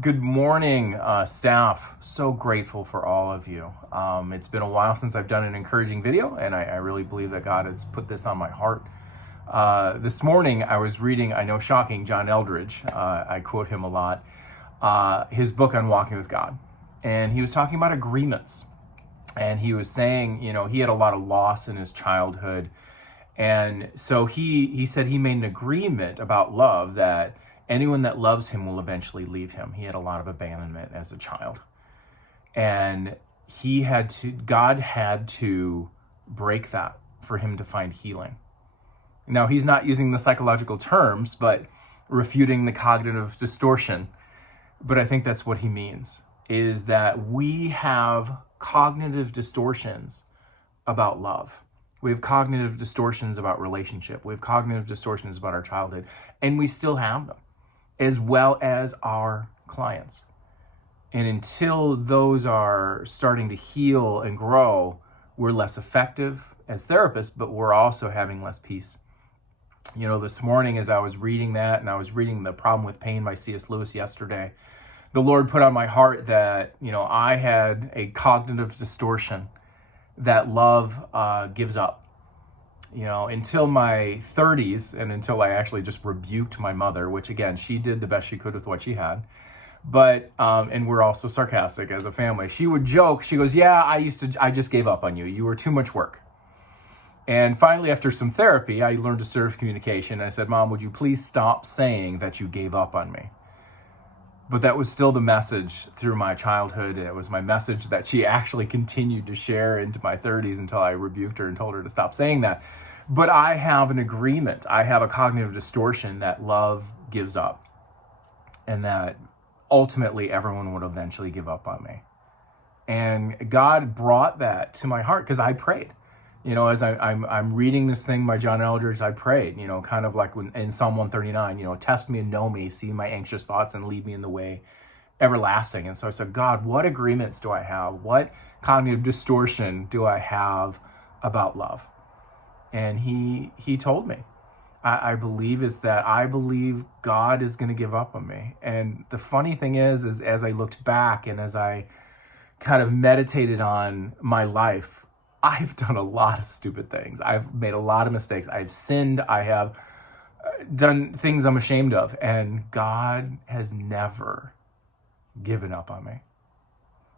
Good morning, staff. So grateful for all of you. It's been a while since I've done an encouraging video, and I really believe that God has put this on my heart. This morning, I was reading, I know shocking, John Eldredge. I quote him a lot, his book on walking with God. And he was talking about agreements. And he was saying, he had a lot of loss in his childhood. And so he said he made an agreement about love that anyone that loves him will eventually leave him. He had a lot of abandonment as a child. And God had to break that for him to find healing. Now, he's not using the psychological terms, but refuting the cognitive distortion. But I think that's what he means, is that we have cognitive distortions about love. We have cognitive distortions about relationship. We have cognitive distortions about our childhood, and we still have them, as well as our clients. And until those are starting to heal and grow, we're less effective as therapists, but we're also having less peace. This morning as I was reading that, and I was reading The Problem with Pain by C.S. Lewis yesterday, the Lord put on my heart that, I had a cognitive distortion that love gives up. Until my 30s and until I actually just rebuked my mother, which again, she did the best she could with what she had. But, and we're also sarcastic as a family. She would joke, she goes, yeah, I just gave up on you. You were too much work. And finally, after some therapy, I learned to serve communication. I said, Mom, would you please stop saying that you gave up on me? But that was still the message through my childhood. It was my message that she actually continued to share into my 30s until I rebuked her and told her to stop saying that. But I have an agreement. I have a cognitive distortion that love gives up, and that ultimately everyone would eventually give up on me. And God brought that to my heart because I prayed. As I'm reading this thing by John Eldredge, I prayed, kind of like in Psalm 139, test me and know me, see my anxious thoughts and lead me in the way everlasting. And so I said, God, what agreements do I have? What cognitive distortion do I have about love? And he told me, I believe God is going to give up on me. And the funny thing is as I looked back and as I kind of meditated on my life, I've done a lot of stupid things. I've made a lot of mistakes. I've sinned. I have done things I'm ashamed of. And God has never given up on me.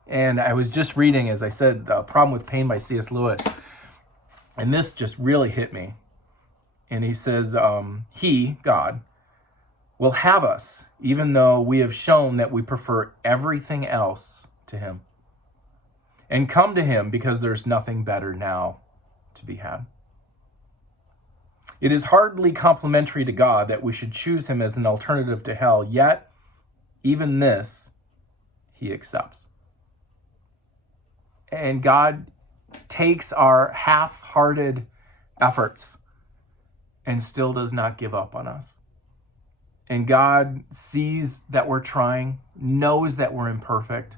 And I was just reading, as I said, The Problem with Pain by C.S. Lewis. And this just really hit me. And he says, He, God, will have us, even though we have shown that we prefer everything else to Him. And come to Him because there's nothing better now to be had. It is hardly complimentary to God that we should choose Him as an alternative to hell, yet even this He accepts. And God takes our half-hearted efforts and still does not give up on us. And God sees that we're trying, knows that we're imperfect,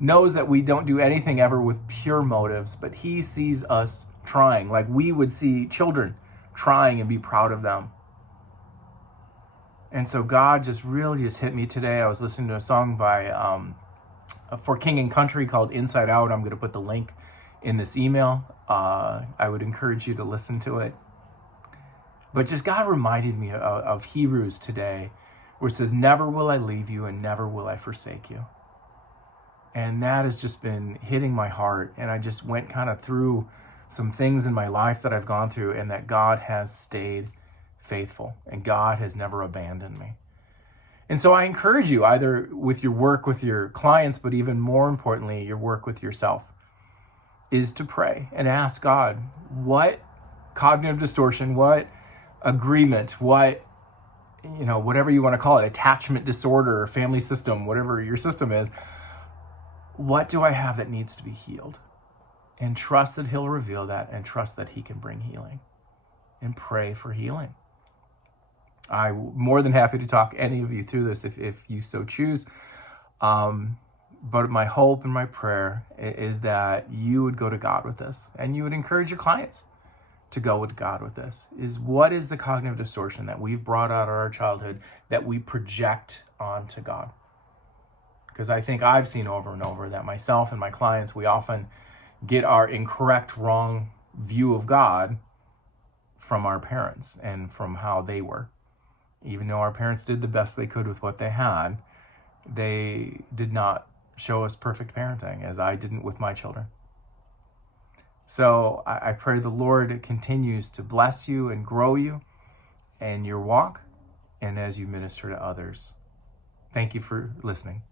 knows that we don't do anything ever with pure motives, but He sees us trying, like we would see children trying and be proud of them. And so God just hit me today. I was listening to a song by For King and Country called Inside Out. I'm going to put the link in this email. I would encourage you to listen to it. But just God reminded me of Hebrews today, where it says, never will I leave you and never will I forsake you. And that has just been hitting my heart. And I just went kind of through some things in my life that I've gone through, and that God has stayed faithful and God has never abandoned me. And so I encourage you, either with your work with your clients, but even more importantly, your work with yourself, is to pray and ask God, what cognitive distortion, what agreement, whatever you want to call it, attachment disorder, family system, whatever your system is, what do I have that needs to be healed? And trust that He'll reveal that, and trust that He can bring healing, and pray for healing. I'm more than happy to talk any of you through this if you so choose. But my hope and my prayer is that you would go to God with this, and you would encourage your clients to go with God with this. Is what is the cognitive distortion that we've brought out of our childhood that we project onto God? Because I think I've seen over and over that myself and my clients, we often get our incorrect, wrong view of God from our parents and from how they were. Even though our parents did the best they could with what they had, they did not show us perfect parenting, as I didn't with my children. So I pray the Lord continues to bless you and grow you in your walk and as you minister to others. Thank you for listening.